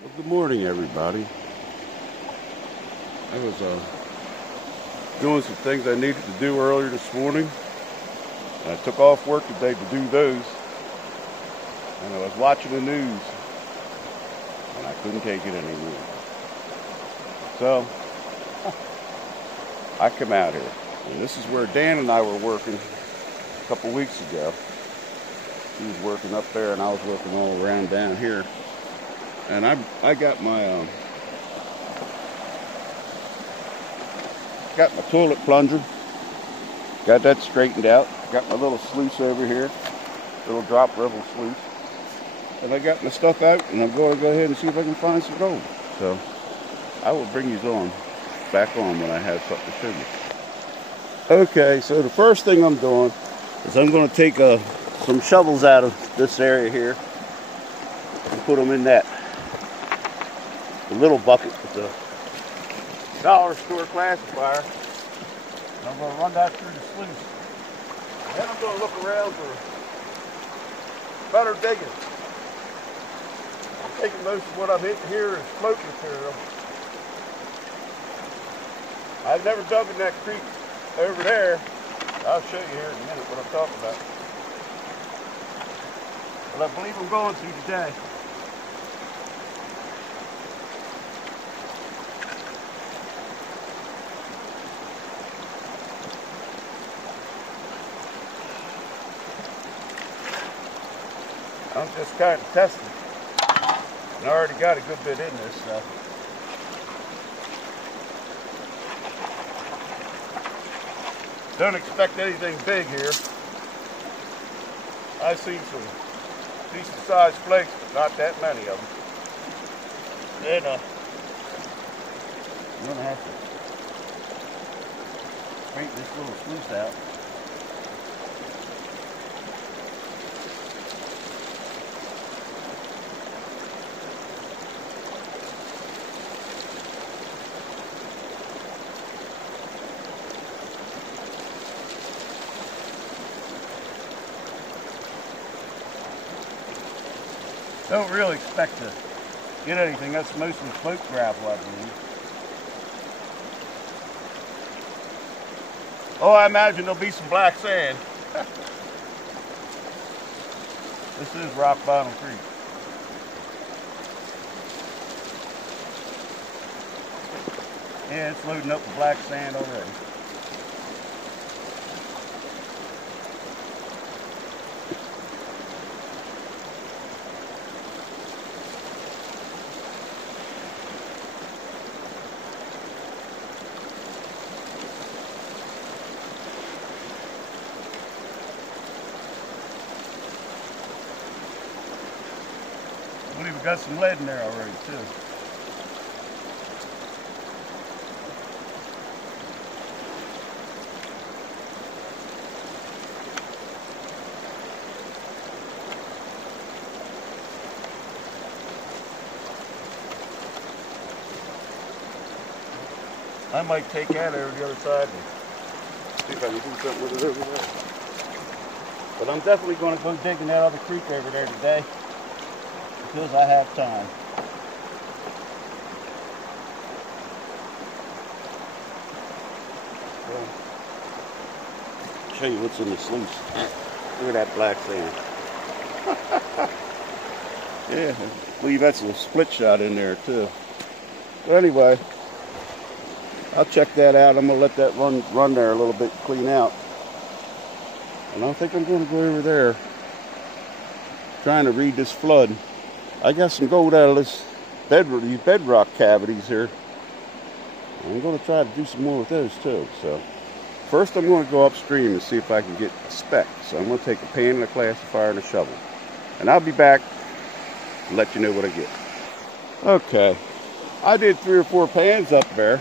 Well, good morning, everybody. I was doing some things I needed to do earlier this morning. And I took off work today to do those. And I was watching the news, and I couldn't take it anymore. So, I come out here. And this is where Dan and I were working a couple weeks ago. He was working up there, and I was working all around down here. And I got my toilet plunger, got that straightened out, got my little sluice over here, little drop level sluice, and I got my stuff out, and I'm going to go ahead and see if I can find some gold. So I will bring these back on when I have something to show you. Okay, so the first thing I'm doing is I'm going to take some shovels out of this area here and put them in the little bucket with the dollar store classifier. And I'm going to run that through the sluice. Then I'm going to look around for better digging. I'm thinking most of what I'm hitting here is float material. I've never dug in that creek over there. I'll show you here in a minute what I'm talking about. But I believe I'm going to today. I'm just kind of testing. And I already got a good bit in this stuff. Don't expect anything big here. I've seen some decent sized flakes, but not that many of them. Then I'm gonna have to straighten this little sluice out. Don't really expect to get anything. That's mostly float gravel, I believe. Oh, I imagine there'll be some black sand. This is Rock Bottom Creek. Yeah, it's loading up with black sand already. I believe we got some lead in there already too. I might take that over the other side and see if I can do something with it over there. But I'm definitely going to go digging that other creek over there today. Because I have time. So, show you what's in the sluice. Look at that black sand. Yeah, I believe that's a split shot in there too. But anyway, I'll check that out. I'm gonna let that run there a little bit, clean out. And I think I'm gonna go over there, trying to read this flood. I got some gold out of these bedrock cavities here. I'm going to try to do some more with those too. So first I'm going to go upstream and see if I can get a speck. So I'm going to take a pan and a classifier and a shovel. And I'll be back and let you know what I get. Okay, I did 3 or 4 pans up there.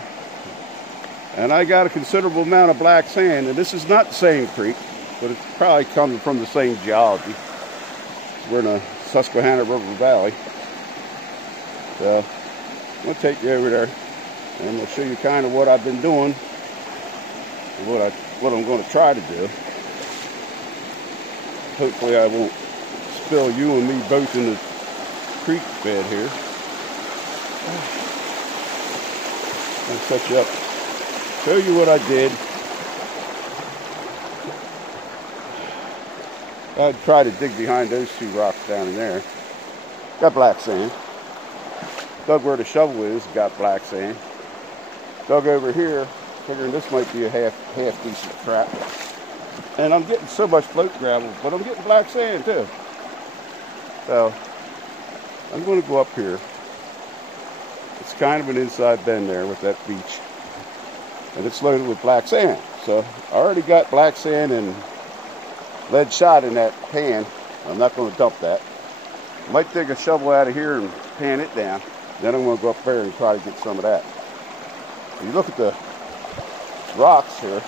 And I got a considerable amount of black sand. And this is not the same creek, but it's probably coming from the same geology. We're in a Susquehanna River Valley. So I'm going to take you over there and I'll show you kind of what I've been doing and what I'm going to try to do. Hopefully I won't spill you and me both in the creek bed here. I'll set you up. Show you what I did. I'd try to dig behind those two rocks down in there. Got black sand. Dug where the shovel is, got black sand. Dug over here, figuring this might be a half decent trap. And I'm getting so much float gravel, but I'm getting black sand too. So I'm going to go up here. It's kind of an inside bend there with that beach. And it's loaded with black sand. So I already got black sand and lead shot in that pan. I'm not going to dump that. I might take a shovel out of here and pan it down. Then I'm going to go up there and try to get some of that. You look at the rocks here.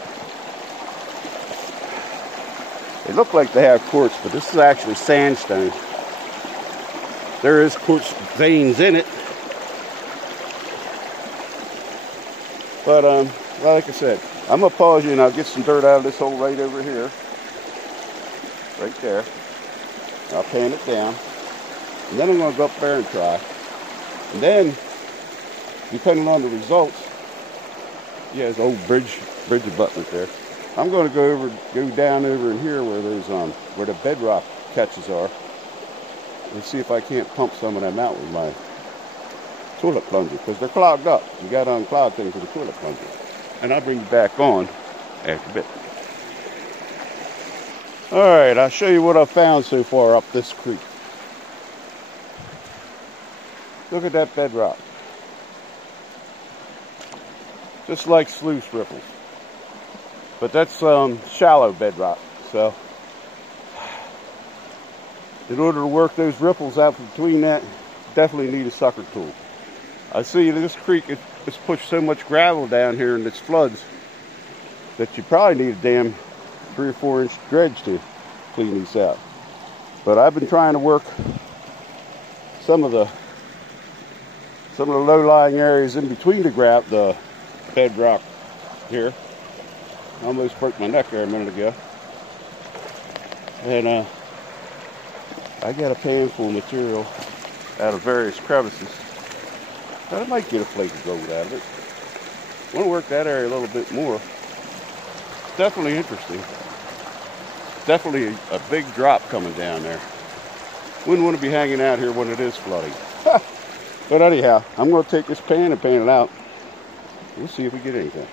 They look like they have quartz, but this is actually sandstone. There is quartz veins in it. But like I said, I'm going to pause you and I'll get some dirt out of this hole right over here. Right there. I'll pan it down. And then I'm going to go up there and try. And then, depending on the results, yeah, there's an old bridge abutment there. I'm going to go down over in here where there's where the bedrock catches are, and see if I can't pump some of them out with my toilet plunger, because they're clogged up. You got to unclog things with a toilet plunger. And I'll bring you back on after a bit. All right, I'll show you what I've found so far up this creek. Look at that bedrock. Just like sluice riffles. But that's shallow bedrock. So in order to work those ripples out between that, definitely need a sucker tool. I see this creek, it's pushed so much gravel down here in its floods that you probably need a damn 3 or 4 inch dredge to clean these out. But I've been trying to work some of the low-lying areas in between the bedrock here. I almost broke my neck there a minute ago. And I got a pan full of material out of various crevices. I might get a flake of gold out of it. I want to work that area a little bit more. It's definitely interesting. Definitely a big drop coming down there. Wouldn't want to be hanging out here when it is flooding. But anyhow, I'm going to take this pan and pan it out. We'll see if we get anything.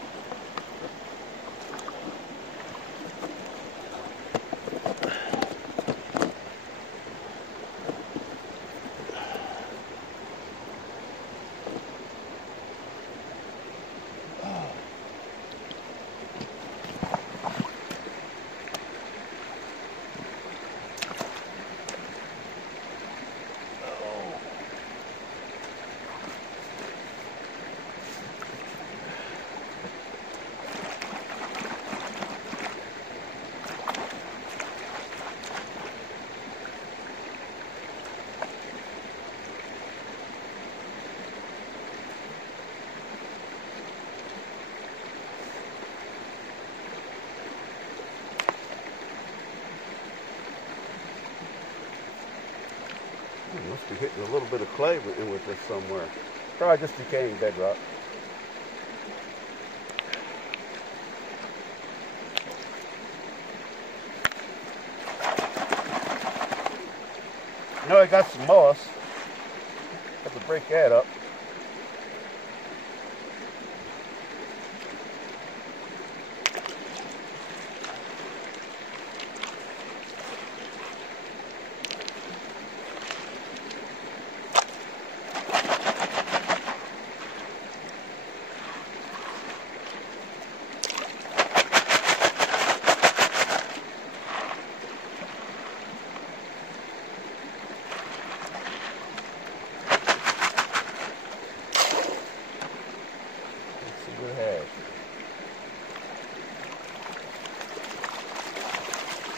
Must be hitting a little bit of clay with this somewhere. Probably just decaying bedrock. I know I got some moss. Have to break that up.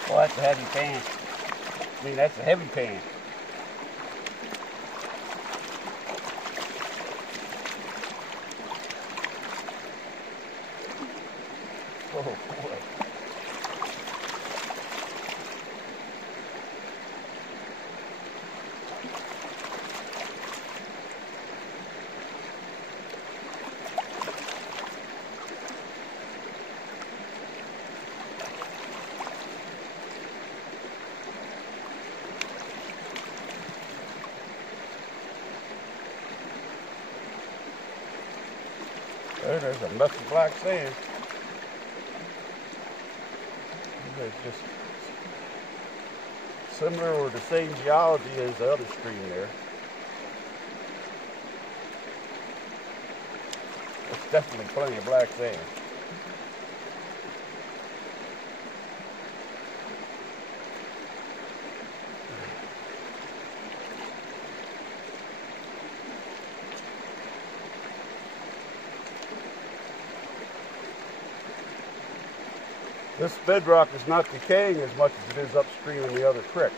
Well, that's a heavy pan. I mean, that's a heavy pan. Oh, boy. There's a messy black sand. It's just similar or the same geology as the other stream there. It's definitely plenty of black sand. This bedrock is not decaying as much as it is upstream in the other creek.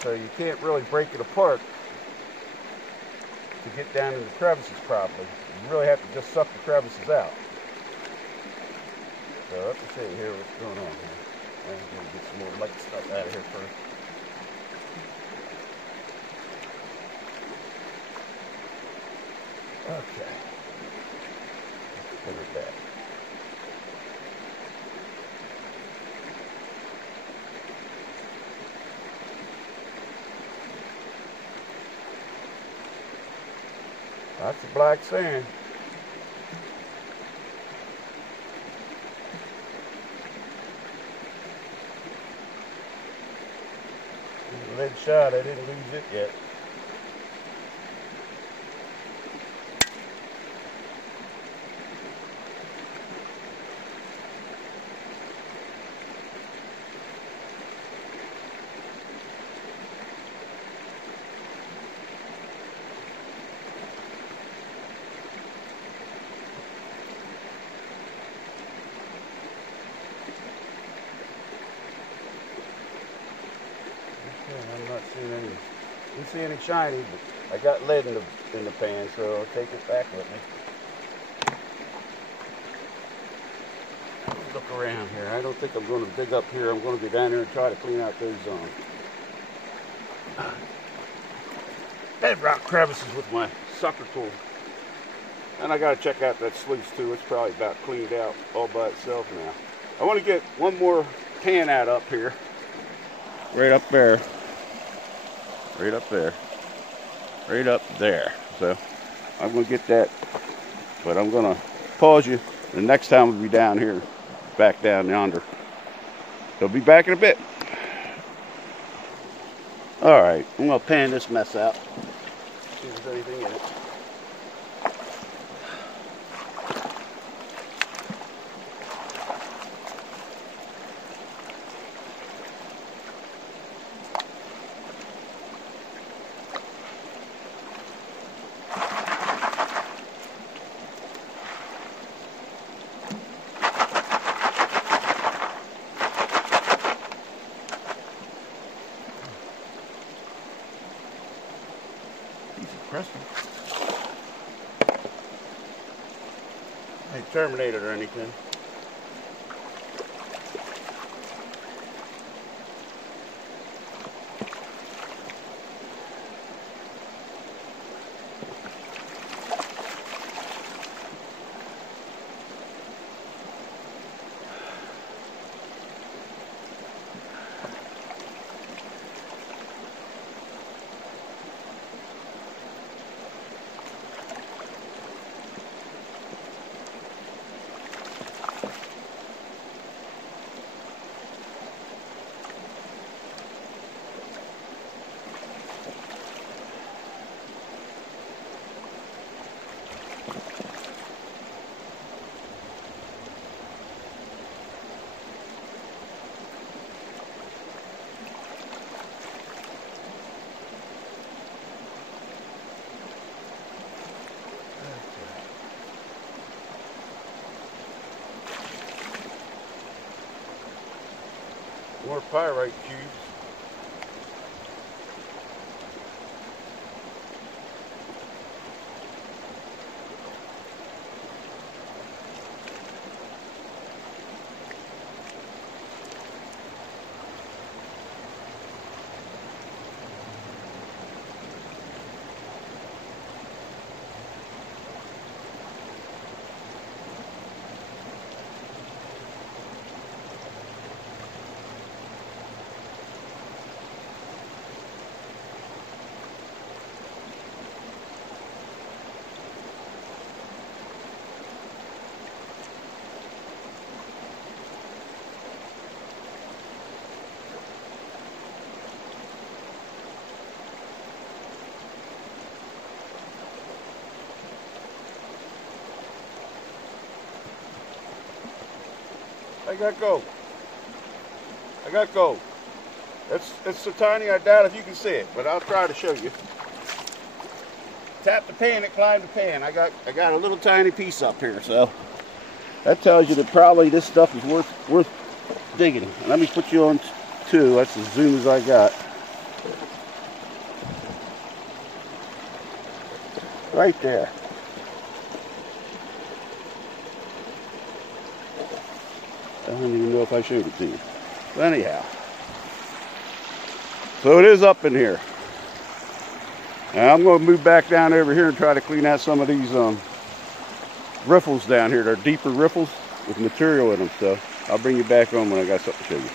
So you can't really break it apart to get down in the crevices properly. You really have to just suck the crevices out. So let me show you here what's going on here. I'm going to get some more light stuff out of here first. Okay. Let's put it back. That's the black sand. Lead shot, I didn't lose it yet. Didn't see any shiny, but I got lead in the pan, so I'll take it back with me. Let's look around here. I don't think I'm going to dig up here. I'm going to go down there and try to clean out those bedrock crevices with my sucker tool. And I got to check out that sluice too. It's probably about cleaned out all by itself now. I want to get one more pan out up here. Right up there. Right up there. Right up there. So I'm going to get that. But I'm going to pause you. The next time we'll be down here. Back down yonder. So be back in a bit. Alright. I'm going to pan this mess out. See if there's anything in it. Ain't terminated or anything. More pyrite cubes. I got gold. I got gold. It's so tiny I doubt if you can see it, but I'll try to show you. Tap the pan, it climbed the pan. I got a little tiny piece up here, so that tells you that probably this stuff is worth digging. Let me put you on 2. That's as zoom as I got. Right there. I don't even know if I showed it to you. But anyhow. So it is up in here. Now I'm going to move back down over here and try to clean out some of these riffles down here. They're deeper riffles with material in them. So I'll bring you back on when I got something to show you.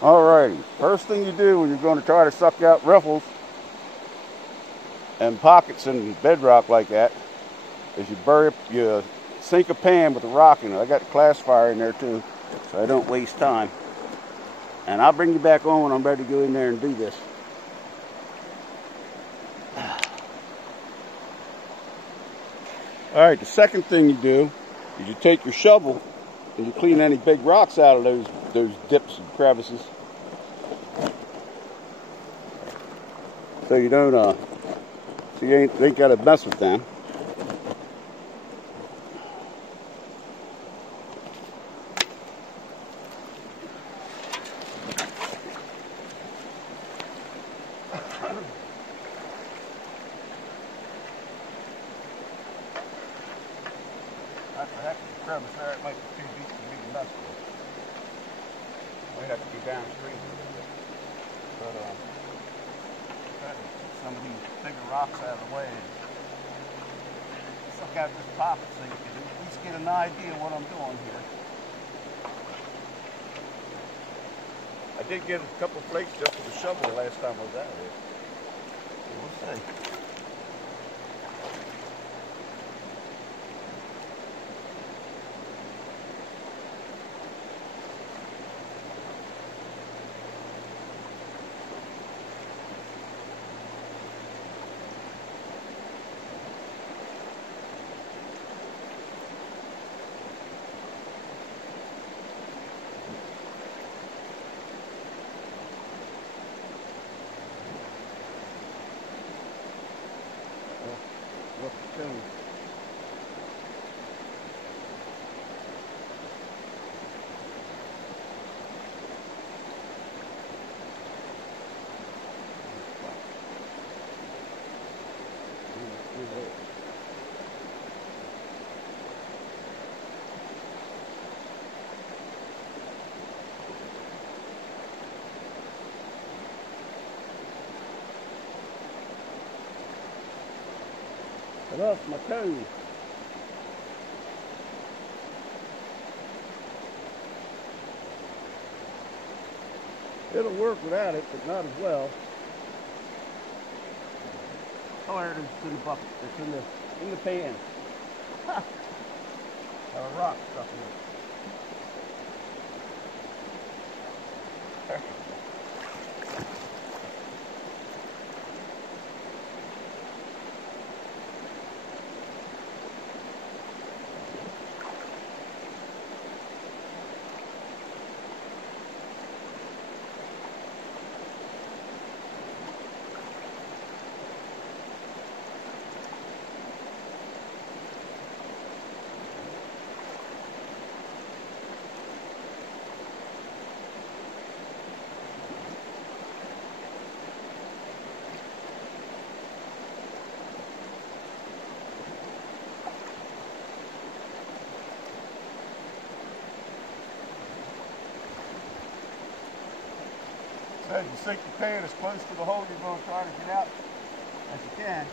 Alrighty. First thing you do when you're going to try to suck out riffles and pockets in bedrock like that is you sink a pan with a rock in it. I got the classifier in there too, so I don't waste time. And I'll bring you back on when I'm ready to go in there and do this. Alright, the second thing you do is you take your shovel and you clean any big rocks out of those dips and crevices. So you don't so you ain't got to mess with them. That's a heck of a crevice there. It might be too deep for me to mess with. Might have to be downstream a little bit. But try to get some of these bigger rocks out of the way. Suck out this pocket so you can at least get an idea of what I'm doing here. I did get a couple of flakes just with a shovel the last time I was out here. So we'll see. I lost my toe. It'll work without it, but not as well. Oh, there it is. It's in the bucket. It's in the pan. Ha! Got a rock stuck in it. So you sink the pan as close to the hole you're going to try to get out as you can.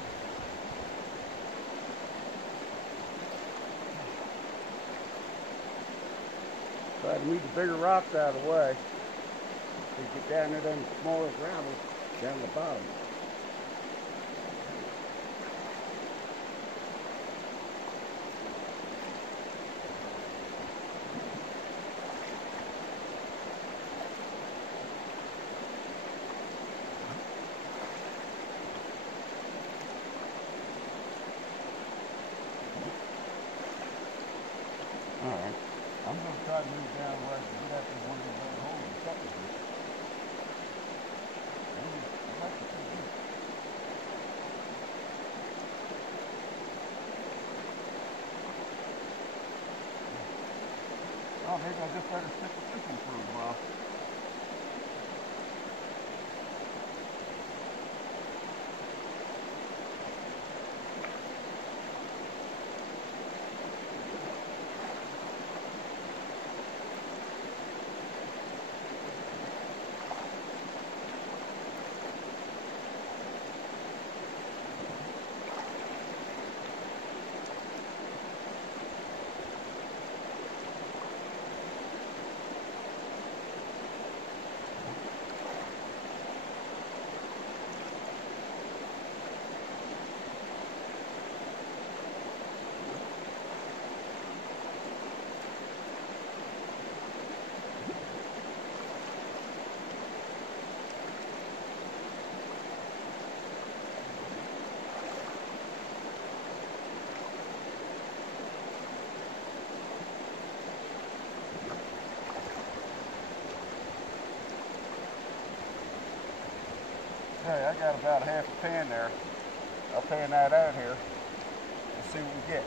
Try to move the bigger rocks out of the way. So you get down there, them smaller gravel down the bottom. Alright, I'm try to move down where I can get after one of these little holes or something. I like to see this. Oh, maybe I just better stick with this one for a while. Hey, I got about half a pan there. I'll pan that out here and see what we get.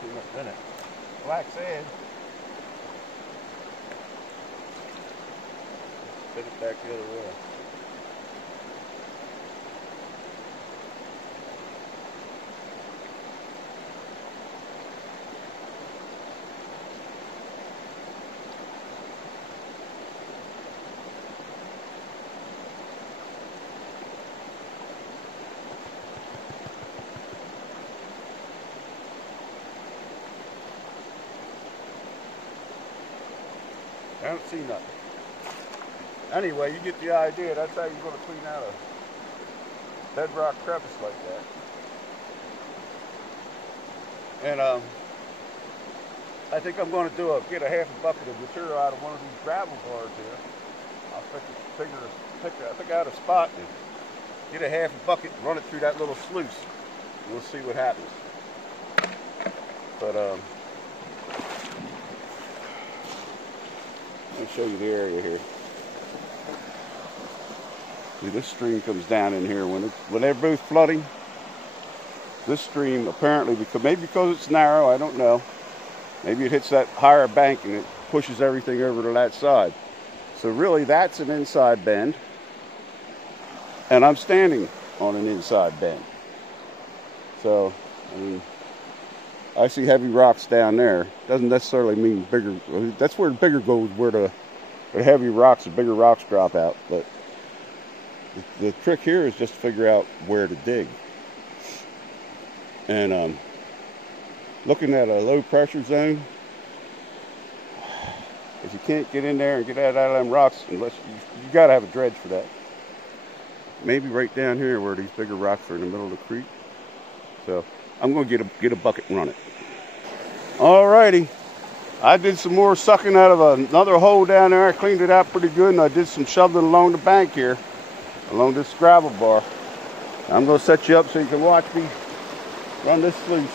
See what's in it. Black sand. Put it back the other way. I don't see nothing. Anyway, you get the idea. That's how you're going to clean out a bedrock crevice like that. And I think I'm going to get a half a bucket of material out of one of these gravel bars here. I'll pick out a spot and get a half a bucket and run it through that little sluice. And we'll see what happens. But let me show you the area here. See, this stream comes down in here when they're both flooding. This stream apparently, maybe because it's narrow, I don't know. Maybe it hits that higher bank and it pushes everything over to that side. So really, that's an inside bend, and I'm standing on an inside bend. So, I mean, I see heavy rocks down there. Doesn't necessarily mean bigger. That's where bigger goes, where the heavy rocks, the bigger rocks drop out. But the trick here is just to figure out where to dig. And looking at a low pressure zone, if you can't get in there and get out of them rocks, unless you got to have a dredge for that. Maybe right down here where these bigger rocks are in the middle of the creek. So I'm going to get a bucket and run it. Alrighty. I did some more sucking out of another hole down there. I cleaned it out pretty good, and I did some shoveling along the bank here, along this gravel bar. I'm going to set you up so you can watch me run this sluice.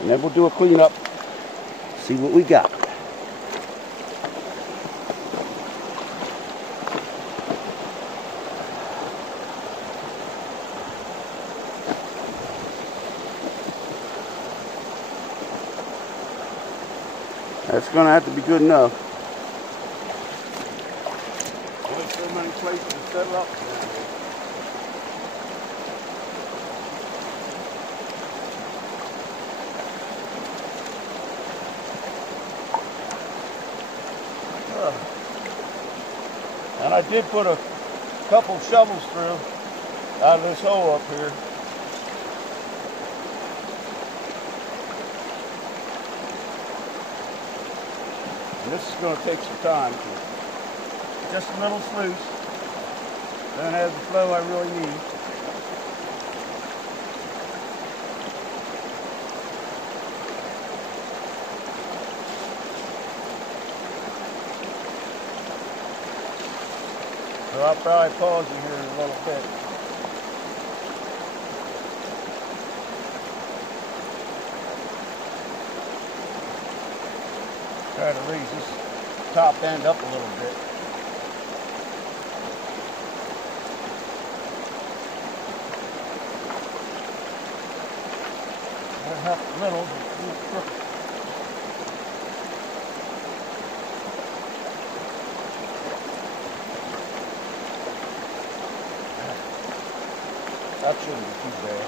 And then we'll do a cleanup, see what we got. That's going to have to be good enough. There's so many places to set it up. And I did put a couple shovels through out of this hole up here. And this is going to take some time. Just a little sluice. Then has the flow I really need. So I'll probably pause you here in a little bit. Try to raise this top end up a little bit. That'll help a little, but it's a little crooked. That shouldn't be too bad.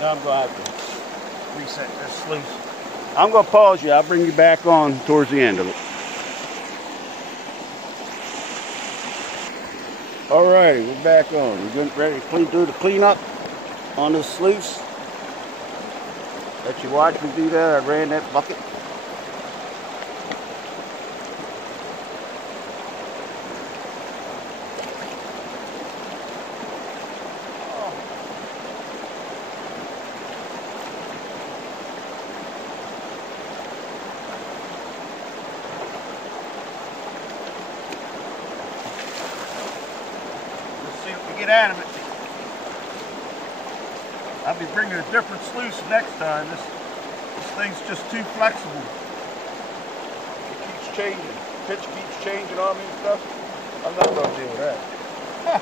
Now I'm going to have to reset this sluice. I'm going to pause you. I'll bring you back on towards the end of it. Alrighty, we're back on. We're getting ready to do the cleanup on this sluice. Let you watch me do that. I ran that bucket. Get out of it. I'll be bringing a different sluice next time. This thing's just too flexible. It keeps changing. Pitch keeps changing on me and stuff. I'm not going to deal with that. I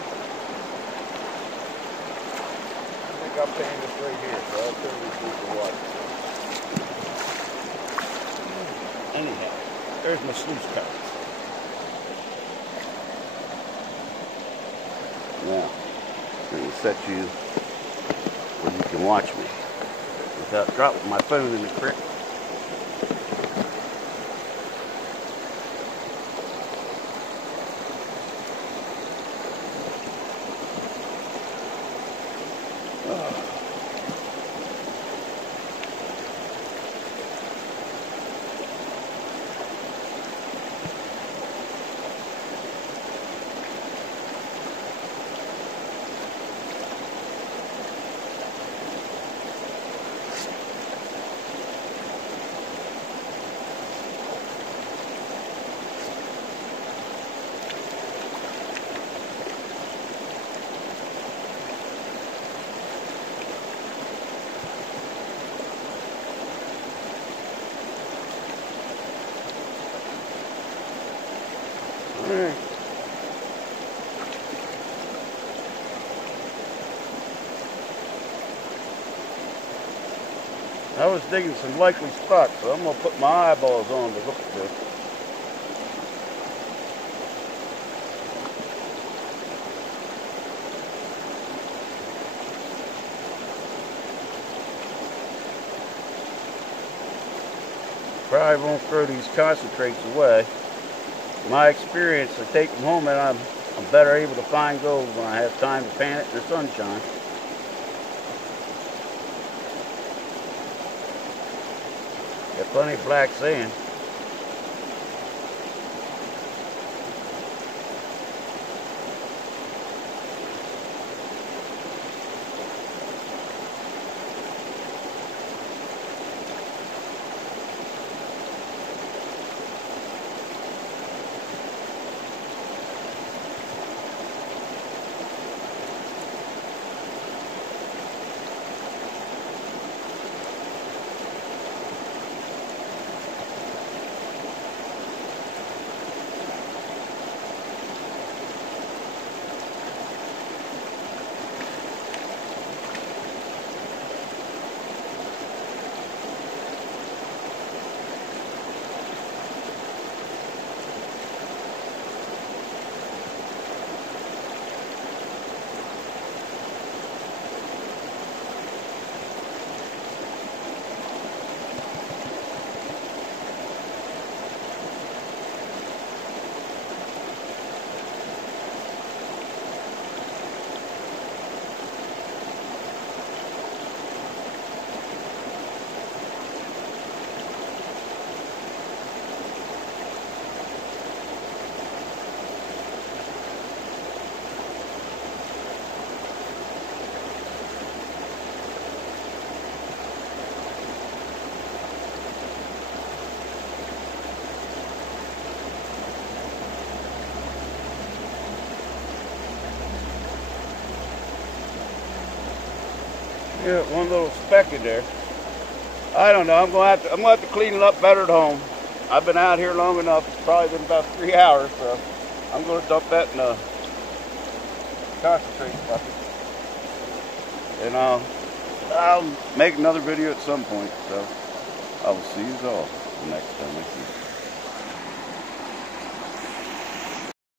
think I'm paying this right here, so I'll turn this sluice to water. Anyhow, there's my sluice cup. Now, I'm going to set you where you can watch me without dropping my phone in the creek. I was digging some likely spots, so I'm going to put my eyeballs on to look at this. Probably won't throw these concentrates away. My experience, I take them home and I'm better able to find gold when I have time to pan it in the sunshine. Got plenty of black sand. Yeah, one little speck in there. I don't know. I'm gonna have to clean it up better at home. I've been out here long enough. It's probably been about 3 hours, so I'm gonna dump that in a concentrate bucket, and I'll make another video at some point. So I will see you all next time I see you.